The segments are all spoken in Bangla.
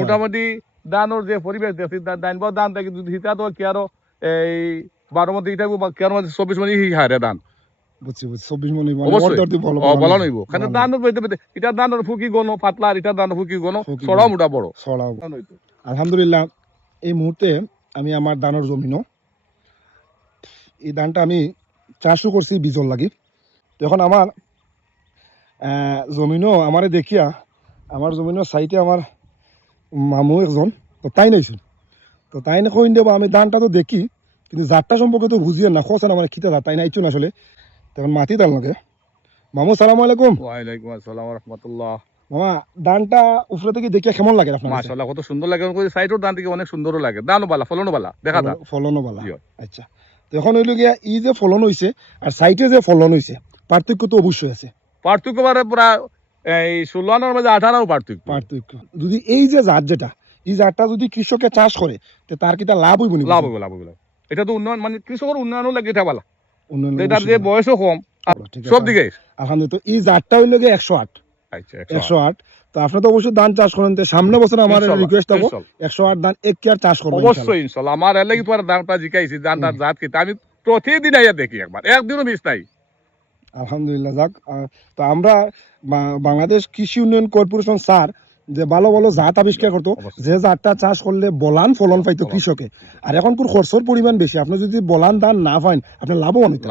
মোটামুটি ধানের যে পরিবেশ দেখছি দান ধান থাকে যদি হিতা তো কি আরো এই 12 মধ্যে ইটা কি আরো 24 মধ্যে হারে ধান বুঝছি 24 মণ মানে অবশ্যই অর্ধ বল বলা নইব কারণ ধানের বইতে এটা ধানের ফুকি গনো পাতলা আর এটা ধানের ফুকি গনো ছড়া মোটা বড় ছড়াও। আলহামদুলিল্লাহ এই মুহূর্তে আমি আমার ধানের জমিনও এই ধানটা আমি চাষও করছি বীজর লাগি। তো এখন আমার জমিনও আমারে দেখিয়া আমার জমিনও সাইটে আমার মামু একজন তো তাই নাইছিল তো তাই না কইন দেবো আমি ধানটা তো দেখি কিন্তু জাতটা সম্পর্কে তো বুঝিয়ে না খোঁজেন আমার খিতে তাই না ইচ্ছুন আসলে তখন মাতি তার লাগে। মামু সালাম আলাইকুম। ওয়ালাইকুম আসসালাম ওয়া রাহমাতুল্লাহ। মামা ধানটা উপরে থেকে দেখিয়া কেমন লাগে আপনার? মাশাআল্লাহ কত সুন্দর লাগে সাইডের ধান থেকে অনেক সুন্দরও লাগে ধানও বালা ফলনও বালা দেখা দা ফলনও বালা। আচ্ছা তো এখন হইল গিয়া ই যে ফলন হইছে আর সাইডে যে ফলন হইছে পার্থক্য তো অবশ্যই আছে। পার্থক্য মানে পুরা এই 16 আনার মাঝে 18 পার্থক্য যদি এই যে জাত যেটা এই জাতটা যদি কৃষকে চাষ করে তো তার কি লাভ হইব নি? লাভ হইব এটা তো উন্নয়ন মানে কৃষকের উন্নয়নও লাগে এটা বালা এটার যে বয়সও কম সব দিকে আলহামদুলিল্লাহ। তো এই জাতটা হইল গিয়ে 108। আচ্ছা 108। তো আপনি তো অবশ্যই ধান চাষ করেন তো সামনে বছর আমার রিকোয়েস্ট থাকবো 108 ধান এক কেয়ার চাষ করব অবশ্যই ইনশাআল্লাহ। আমার এর লাগি তোর দামটা জিকাইছি ধানটার জাত কি আমি প্রতিদিন আইয়া দেখি একদিনও মিস নাই। আলহামদুলিল্লাহ যাক। তো আমরা বাংলাদেশ কৃষি উন্নয়ন কর্পোরেশন স্যার যে ভালো ভালো জাত আবিষ্কার করতো যে জাতটা চাষ করলে বলান ফলন পাইতো কৃষকে আর এখন কোন খরচের পরিমাণ বেশি আপনি যদি বলান ধান না পাইন আপনি লাভবান হইতে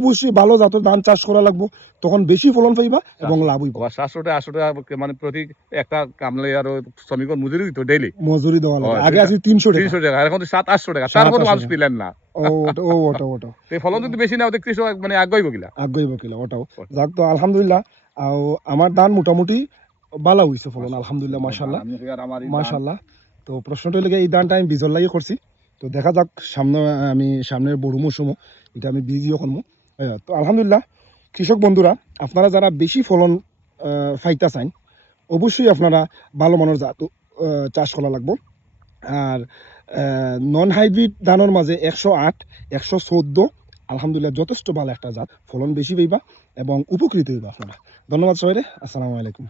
অবশ্যই ভালো জাতের ধান চাষ করা লাগবো তখন বেশি ফলন পাইবা এবং লাভ হইব। 700 মানে প্রতি একটা কামলে আর শ্রমিকের মজুরি দিত ডেইলি মজুরি দেওয়া লাগে আগে আছে 300 টাকা এখন 700 টাকা তার মধ্যে মানুষ পেলেন না। ওটা এই ফলন যদি বেশি না হতে কৃষক মানে আগ্রহী বকিলা ওটাও যাক। তো আলহামদুলিল্লাহ আমার ধান মোটামুটি ভালো হইছে ফলন আলহামদুলিল্লাহ মাশাআল্লাহ। তো প্রশ্নটা লেগে এই ধানটা আমি বীজর লাগি করছি তো দেখা যাক সামনে আমি সামনের বড় মৌসুম এটা আমি বীজও করবো। তো আলহামদুলিল্লাহ কৃষক বন্ধুরা আপনারা যারা বেশি ফলন ফাইতা চান অবশ্যই আপনারা ভালো মানের জাত চাষ করা লাগবো। আর নন হাইব্রিড ধানের মাঝে 108 114 আলহামদুলিল্লাহ যথেষ্ট ভালো একটা জাত ফলন বেশি পাইবা এবং উপকৃত হইবা আপনারা। ধন্যবাদ সবাই, আসসালামু আলাইকুম।